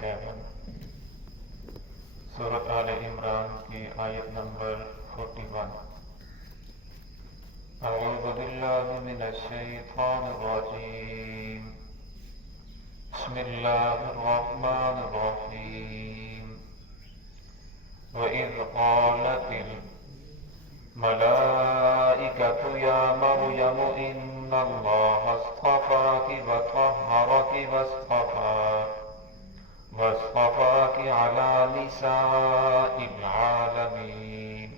47 سورۃ آل عمران کی آیت نمبر 41 اعوذ باللہ من الشیطان الرجیم بسم اللہ الرحمن الرحیم وَإِذْ قَالَتِ الْمَلَائِكَةُ يَا مَرْيَمُ إِنَّ اللَّهَ اصْطَفَاكِ وَطَهَّرَكِ واصطفاك على نساء العالمين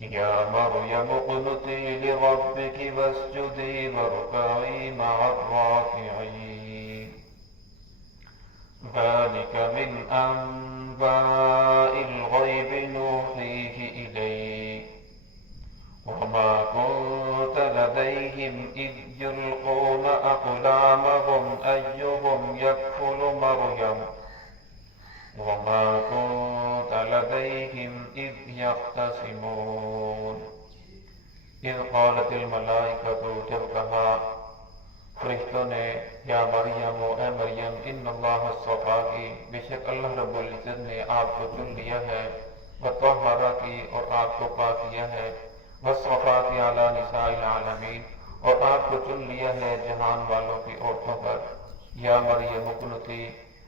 يا مريم اقنتي لربك واسجدي واركعي مع الراكعين ذلك من أنباء الغيب نوحيه إليك وما كنت لديهم إذ يلقون أقلامهم أيهم يكفل مريم وما كنت لديهم إذ يختصمون إذ قالت الملائكة جب کہا فرشتوں نے یا مریم اے مریم ان اللہ اصطفاکی بے شک اللہ رب العزت نے آپ کو چن لیا ہے وطہرکی اور آپ کو پاک کیا ہے واصطفاکی علی نساء العالمین اور آپ کو چن لیا ہے جہان والوں کی عورتوں پر یا مریم اقنتی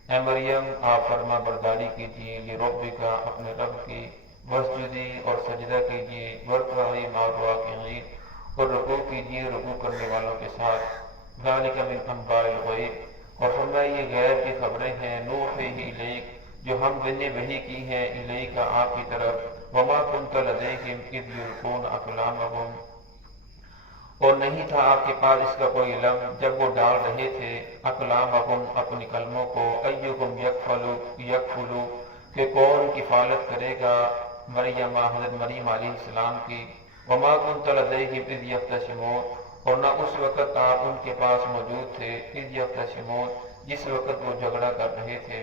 اے مریم آپ فرما برداری کیجیے لربک اپنے رب کی واسجدی اور سجدہ کیجیے وارکعی مع الراکعین اور رکوع کیجیے رکوع کرنے والوں کے ساتھ ذالک من انباء الغیب اور فرمایا یہ غیب کی خبریں ہیں نوحیہ الیک جو ہم نے وحی کی ہیں الیک آپ کی طرف وما كنت لدیہم اذ یلقون اقلامہم اور نہیں تھا آپ کے پاس اس کا کوئی علم جب وہ ڈال رہے تھے اقلامہم اپنی قلموں کو ایہم یکفلو کہ کون کفالت کرے گا مریم حضرت مریم علیہ السلام کی وما كنت لدیہم اذ یختصمون اور نہ اس وقت آپ ان کے پاس موجود تھے اذ یختصمون جس وقت وہ جھگڑا کر رہے تھے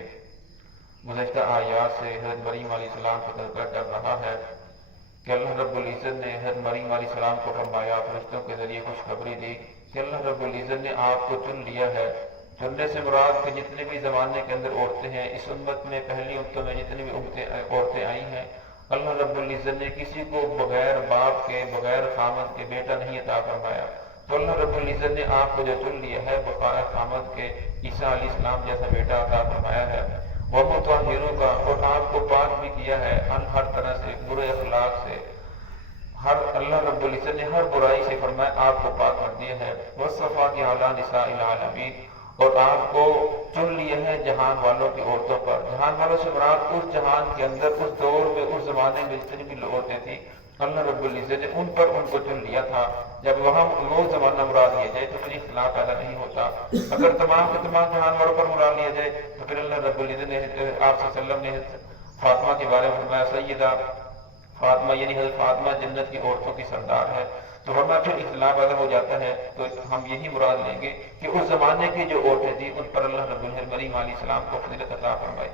گزشتہ آیات سے حضرت مریم علیہ السلام کو تذکرہ کر رہا ہے کہ اللہ رب العزت نے حضرت مریم علیہ السلام کو فرمایا فرشتوں کے ذریعے خوشخبری دی کہ اللہ رب العزت نے آپ کو چن لیا ہے چننے سے مراد کہ جتنے بھی زمانے کے اندر عورتیں ہیں اس امت میں پہلی امتوں میں جتنی بھی عورتیں آئی ہیں اللہ رب العزت نے کسی کو بغیر باپ کے بغیر خامد کے بیٹا نہیں عطا فرمایا تو اللہ رب العزت نے آپ کو جو چن لیا ہے بغیر خامد کے عیسیٰ علیہ السلام جیسا بیٹا عطا فرمایا ہے وہ مطہروں کا اور آپ کو پاک بھی کیا ہے ہر طرح سے برے اخلاق سے اللہ رب العزت نے ہر برائی سے فرمایا آپ کو پاک کر دیا ہے واصطفاکی علی نساء العالمین اور آپ کو چن لیا ہے جہان والوں کی عورتوں پر جہان والوں سے مراد اس جہان کے اندر اس دور میں اس زمانے میں جتنی بھی عورتیں تھیں اللہ رب العزت نے ان کو چن لیا تھا جب وہاں وہ زمانہ مراد لیا جائے تو پھر اختلاف پیدا نہیں ہوتا اگر تمام کے تمام جہان والوں پر مراد لیا جائے تو پھر اللہ رب العزت نے آپ صلی اللہ علیہ وسلم نے فاطمہ کے بارے میں فرمایا سیدہ فاطمہ یعنی حضرت فاطمہ جنت کی عورتوں کی سردار ہے تو فرمایا پھر اختلاف پیدا ہو جاتا ہے تو ہم یہی مراد لیں گے کہ اس زمانے کی جو عورتیں تھیں ان پر اللہ رب العزت مریم علیہ السلام کو فضیلت عطا فرمائی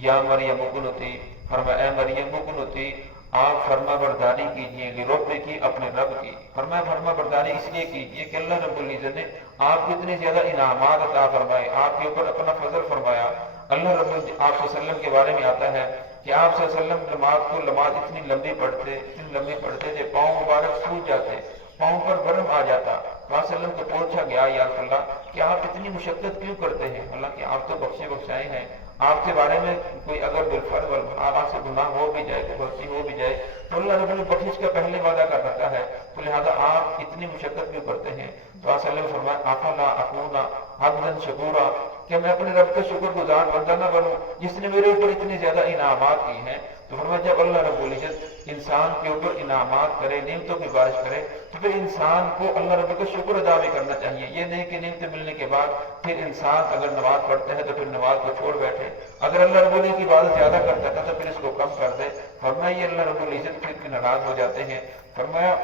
یا مریم اقنتی فرمایا اے مریم اقنتی آپ فرما برداری کیجیے لرب کی اپنے رب کی فرمایا فرما برداری اس لیے کیجیے کہ اللہ رب العزت نے آپ کو اتنے زیادہ انعامات عطا فرمائے آپ کے اوپر اپنا فضل فرمایا اللہ رب العزت آپ صلی اللہ علیہ وسلم کے بارے میں آتا ہے کہ آپ صلی اللہ علیہ وسلم نماز اتنی لمبی پڑھتے کہ پاؤں مبارک سوج جاتے پاؤں پر برم آ جاتا وہاں صلی اللہ علیہ وسلم کو پوچھا گیا یا رسول اللہ کہ آپ اتنی مشقت کیوں کرتے ہیں حالانکہ آپ تو بخشائے ہیں آپ کے بارے میں کوئی اگر بالفرض آپ سے گناہ ہو بھی جائے کوئی غلطی ہو بھی جائے تو اللہ رب العزت بخشش کا پہلے وعدہ کر رکھا ہے تو لہٰذا آپ اتنی مشقت کیوں کرتے ہیں تو آپ صلی اللہ علیہ وسلم فرمایا افلا اکون عبدا شکورا کہ میں اپنے رب کا شکر گزار بندہ نہ بنوں جس نے میرے اوپر اتنے زیادہ انعامات کی ہیں تو فرمایا جب اللہ رب العزت انسان کے اوپر انعامات کرے نعمتوں کی بارش کرے تو پھر انسان کو اللہ رب کا شکر ادا بھی کرنا چاہیے یہ نہیں کہ نعمتیں ملنے کے بعد پھر انسان اگر نماز پڑھتا ہے تو پھر نماز کو چھوڑ بیٹھے اگر اللہ رب العزت کی عبادت زیادہ کرتا تھا تو پھر اس کو کم کر دے فرمایا یہ اللہ رب العزت پھر ناراض ہو جاتے ہیں فرمایا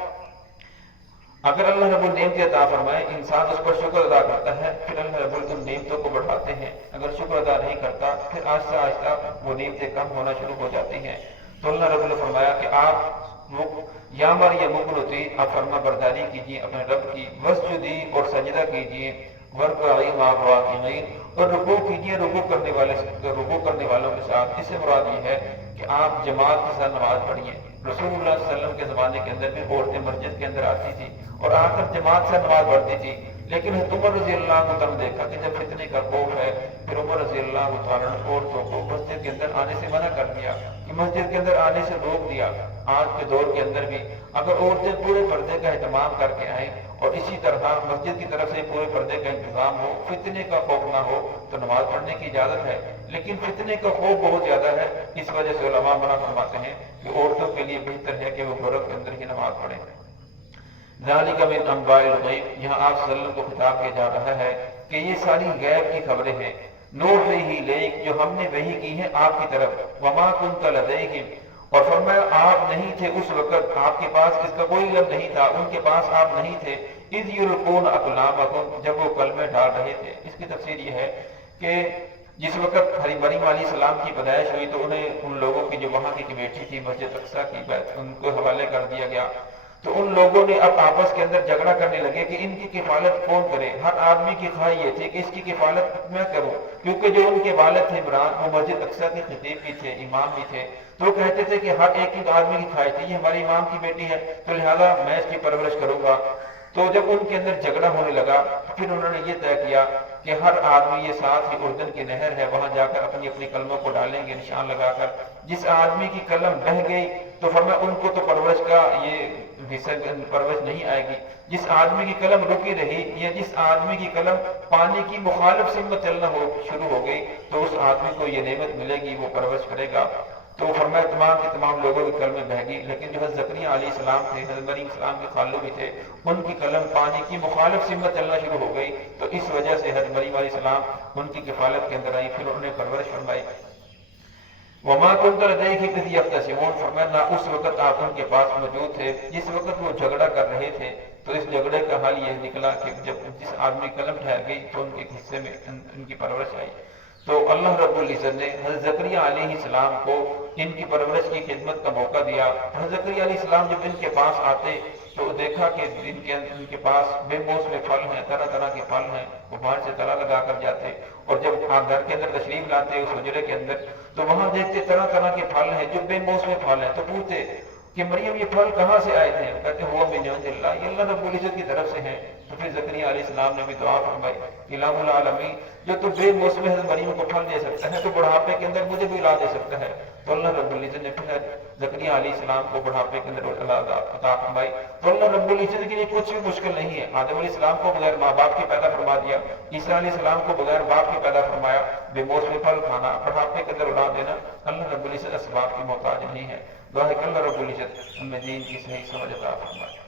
اگر اللہ رب العزت عطا فرمائے انسان اس پر شکر ادا کرتا ہے پھر اللہ رب العزت نعمتوں کو بڑھاتے ہیں اگر شکر ادا نہیں کرتا پھر آہستہ آہستہ وہ نعمتیں کم ہونا شروع ہو جاتی ہیں تو اللہ رب العزت فرمایا کہ آپ یا مریم اقنتی آپ فرما برداری کیجیے اپنے رب کی واسجدی اور سجدہ کیجیے وارکعی مع الراکعین اور رکوع کیجیے رکوع کرنے والوں کے ساتھ۔ اس سے مراد یہ ہے کہ آپ جماعت کے ساتھ نماز پڑھیے۔ رسول اللہ صلی اللہ علیہ وسلم کے زمانے کے اندر بھی عورتیں مسجد کے اندر آتی تھی اور آ کر جماعت سے نماز پڑھتی تھی، لیکن عمر رضی اللہ عنہ نے دیکھا کہ جب فتنے کا خوف ہے، پھر عمر رضی اللہ تعالیٰ نے عورتوں کو مسجد کے اندر آنے سے منع کر دیا، کہ مسجد کے اندر آنے سے روک دیا۔ آج کے دور کے اندر بھی اگر عورتیں پورے پردے کا اہتمام کر کے آئیں اور اسی طرح مسجد کی طرف سے پورے پردے کا انتظام ہو، فتنے کا خوف نہ ہو، تو نماز پڑھنے کی اجازت ہے۔ لیکن فتنے کا خوف بہت زیادہ ہے، اس وجہ سے علماء منع فرماتے ہیں کہ عورتوں کے لیے بہتر ہے کہ وہ گھروں کے اندر ہی نماز پڑھیں۔ ذالک من انباء الغیب، یہاں آپ صلی اللہ علیہ وسلم کو خطاب کیا جا رہا ہے کہ یہ ساری غیب کی خبریں ہیں، نوحیہ الیک، جو ہم نے وحی کی ہے آپ کی طرف، وما کنت لدیہم، اور فرمایا آپ نہیں تھے اس وقت، آپ کے پاس اس کا کوئی علم نہیں تھا، ان کے پاس آپ نہیں تھے، اذ یلقون اقلامہم، جب وہ کلمے ڈال رہے تھے۔ اس کی تفسیر یہ ہے کہ جس وقت حضرت مریم علیہ السلام کی پیدائش ہوئی تو انہیں ان لوگوں کی جو وہاں کی کمیٹی تھی مسجد اقصیٰ کی، ان کو حوالے کر دیا گیا، تو ان لوگوں نے اب آپس کے اندر جھگڑا کرنے لگے کہ ان کی کفالت کون کرے۔ ہر آدمی کی خواہش یہ تھی کہ اس کی کفالت میں کروں، کیونکہ جو ان کے والد تھے عمران، وہ مسجد اقصیٰ کے خطیب بھی تھے، امام بھی تھے، تو وہ کہتے تھے کہ ہر ایک آدمی کی خواہش تھی یہ ہماری امام کی بیٹی ہے تو لہذا میں اس کی پرورش کروں گا۔ تو جب ان کے اندر جھگڑا ہونے لگا پھر انہوں نے یہ طے کیا کہ ہر آدمی، یہ ساتھ ہی اردن کی نہر ہے، وہاں جا کر اپنی اپنی قلموں کو ڈالیں گے نشان لگا کر، جس آدمی کی قلم بہہ گئی تو فرمایا ان کو تو پرورش کا یہ پرورش نہیں آئے گی، جس آدمی کی قلم رکی رہی یا جس آدمی کی قلم پانی کی مخالف سمت چلنا شروع ہو گئی تو اس آدمی کو یہ نعمت ملے گی، وہ پرورش کرے گا۔ تو فرمایا تمام کے تمام لوگوں کی قلمیں بہہ گئی، لیکن جو حضرت زکریا علیہ السلام تھے، حضرت مریم السلام کے خالو بھی تھے، ان کی قلم پانی کی مخالف سمت چلنا شروع ہو گئی، تو اس وجہ سے حضرت مریم علیہ السلام ان کی کفالت کے اندر آئی، پھر انہوں نے پرورش فرمائی۔ وما كنت لديهم اذ يختصمون، فرمایا نہ اس وقت آپ ان کے پاس موجود تھے جس وقت وہ جھگڑا کر رہے تھے، تو اس جھگڑے کا حل یہ نکلا کہ جب جس آدمی قلم ٹھہر گئی تو ان کے حصے میں ان کی پرورش آئی۔ تو اللہ رب العزت نے حضرت زکریا علیہ السلام کو ان کی پرورش کی خدمت کا موقع دیا۔ حضرت زکریا علیہ السلام جب ان کے پاس آتے تو دیکھا کہ ان کے پاس بے موسم پھل ہیں، طرح طرح کے پھل ہیں، وہ باہر سے تلا لگا کر جاتے، اور جب گھر کے اندر تشریف لاتے اس حجرے کے اندر تو وہاں دیکھتے طرح طرح کے پھل ہیں جو بے موسم پھل ہیں، تو پوچھتے کہ مریم یہ پھل کہاں سے آئے تھے؟ کہتے ہوا من عند اللہ، یہ اللہ رب العزت کی طرف سے ہیں۔ تو پھر زکریا علیہ السلام نے بھی دعا فرمائی کہ الہ العالمین، جو تو بے موسم حضرت مریم کو پھل دے سکتا ہے تو بڑھاپے کے اندر مجھے بھی لا دے سکتا ہے۔ تو اللہ رب العزت نے پھر زکریا علیہ السلام کو بڑھاپے کے اندر عطا فرمائی۔ تو اللہ رب العزت کے لیے کچھ بھی مشکل نہیں ہے۔ آدم علیہ السلام کو بغیر ماں باپ کے پیدا فرما دیا، عیسیٰ علیہ السلام کو بغیر باپ کے پیدا فرمایا، بے موسم پھل کھانا، بڑھاپے کے اندر اڑا دینا، اللہ رب العزت اسباب کی محتاج نہیں ہے۔ دعا ہے کہ اللہ رب العزت ہمیں دین کی صحیح سمجھ عطا فرمائے۔